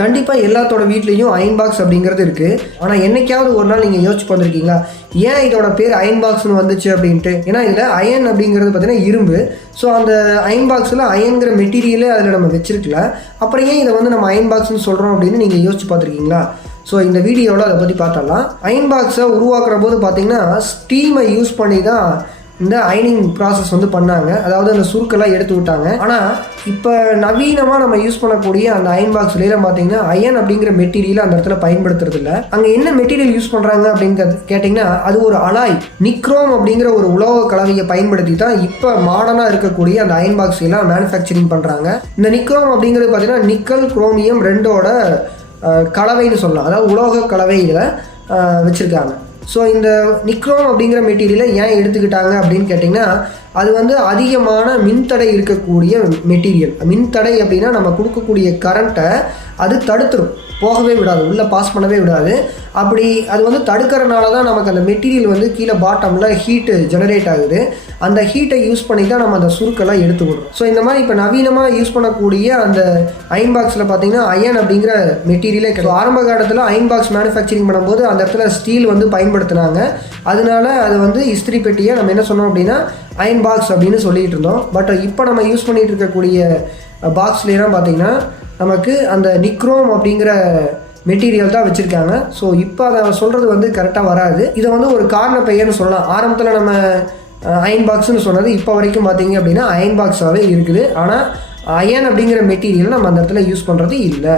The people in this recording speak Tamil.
கண்டிப்பாக எல்லாத்தோட வீட்லேயும் அயன் பாக்ஸ் அப்படிங்கிறது இருக்குது. ஆனால் என்னைக்காவது ஒரு நாள் நீங்கள் யோசிச்சு பார்த்துருக்கீங்களா, ஏன் இதோட பேர் அயன் பாக்ஸ்னு வந்துச்சு அப்படின்ட்டு? ஏன்னா இதில் அயன் அப்படிங்கிறது பார்த்தீங்கன்னா இரும்பு. ஸோ அந்த அயன் பாக்ஸில் அயன்கிற மெட்டீரியலே அதில் நம்ம வச்சிருக்கல. அப்புறம் ஏன் இதை வந்து நம்ம அயன் பாக்ஸ்னு சொல்கிறோம் அப்படின்னு நீங்கள் யோசிச்சு பார்த்துருக்கீங்களா? ஸோ இந்த வீடியோவில் அதை பற்றி பார்த்தரலாம். அயன் பாக்ஸை உருவாக்குற போது பார்த்தீங்கன்னா ஸ்டீமை யூஸ் பண்ணி தான் இந்த அயனிங் ப்ராசஸ் வந்து பண்ணாங்க. அதாவது அந்த சுருக்கெல்லாம் எடுத்து விட்டாங்க. ஆனால் இப்போ நவீனமாக நம்ம யூஸ் பண்ணக்கூடிய அந்த அயன் பாக்ஸ்லாம் பார்த்தீங்கன்னா அயன் அப்படிங்கிற மெட்டீரியல் அந்த இடத்துல பயன்படுத்துறது இல்லை. அங்கே என்ன மெட்டீரியல் யூஸ் பண்ணுறாங்க அப்படின்னு கேட்டிங்கன்னா அது ஒரு அலாய் நிக்ரோம் அப்படிங்கிற ஒரு உலோக கலவையை பயன்படுத்தி தான் இப்போ மாடர்னாக இருக்கக்கூடிய அந்த அயன் பாக்ஸ் எல்லாம் மேனுஃபேக்சரிங் பண்ணுறாங்க. இந்த நிக்ரோம் அப்படிங்கிறது பார்த்தீங்கன்னா நிக்கல் குரோமியம் ரெண்டோட கலவைன்னு சொல்லலாம். அதாவது உலோக கலவையில் வச்சுருக்காங்க. ஸோ இந்த நிக்ரோம் அப்படிங்கிற மெட்டீரியலை ஏன் எடுத்துக்கிட்டாங்க அப்படின்னு கேட்டிங்கன்னா அது வந்து அதிகமான மின்தடை இருக்கக்கூடிய மெட்டீரியல். மின்தடை அப்படின்னா நம்ம கொடுக்கக்கூடிய கரண்ட்டை அது தடுத்துரும், போகவே விடாது, உள்ளே பாஸ் பண்ணவே விடாது. அப்படி அது வந்து தடுக்கிறனால தான் நமக்கு அந்த மெட்டீரியல் வந்து கீழே பாட்டமில் ஹீட்டு ஜெனரேட் ஆகுது. அந்த ஹீட்டை யூஸ் பண்ணி தான் நம்ம அந்த சுருக்கெல்லாம் எடுத்து விடுறோம். ஸோ இந்த மாதிரி இப்போ நவீனமாக யூஸ் பண்ணக்கூடிய அந்த அயன் பாக்ஸில் பார்த்தீங்கன்னா அயன் அப்படிங்கிற மெட்டீரியலே கிடையாது. ஆரம்ப காலத்தில் அயன் பாக்ஸ் மேனுஃபேக்சரிங் பண்ணும்போது அந்த இடத்துல ஸ்டீல் வந்து பயன்படுத்தினாங்க. அதனால அது வந்து இஸ்திரி பெட்டியை நம்ம என்ன சொன்னோம் அப்படின்னா அயன் பாக்ஸ் அப்படின்னு சொல்லிகிட்டு இருந்தோம். பட் இப்போ நம்ம யூஸ் பண்ணிகிட்டு இருக்கக்கூடிய பாக்ஸ்லாம் பார்த்திங்கன்னா நமக்கு அந்த நிக்ரோம் அப்படிங்கிற மெட்டீரியல் தான் வச்சுருக்காங்க. ஸோ இப்போ அதை சொல்கிறது வந்து கரெக்டாக வராது. இதை வந்து ஒரு காரண பெயர்னு சொல்லலாம். ஆரம்பத்தில் நம்ம அயன் பாக்ஸ்னு சொன்னது இப்போ வரைக்கும் பார்த்தீங்க அப்படின்னா அயன் பாக்ஸாகவே இருக்குது. ஆனால் அயன் அப்படிங்கிற மெட்டீரியல் நம்ம அந்த இடத்துல யூஸ் பண்ணுறது இல்லை.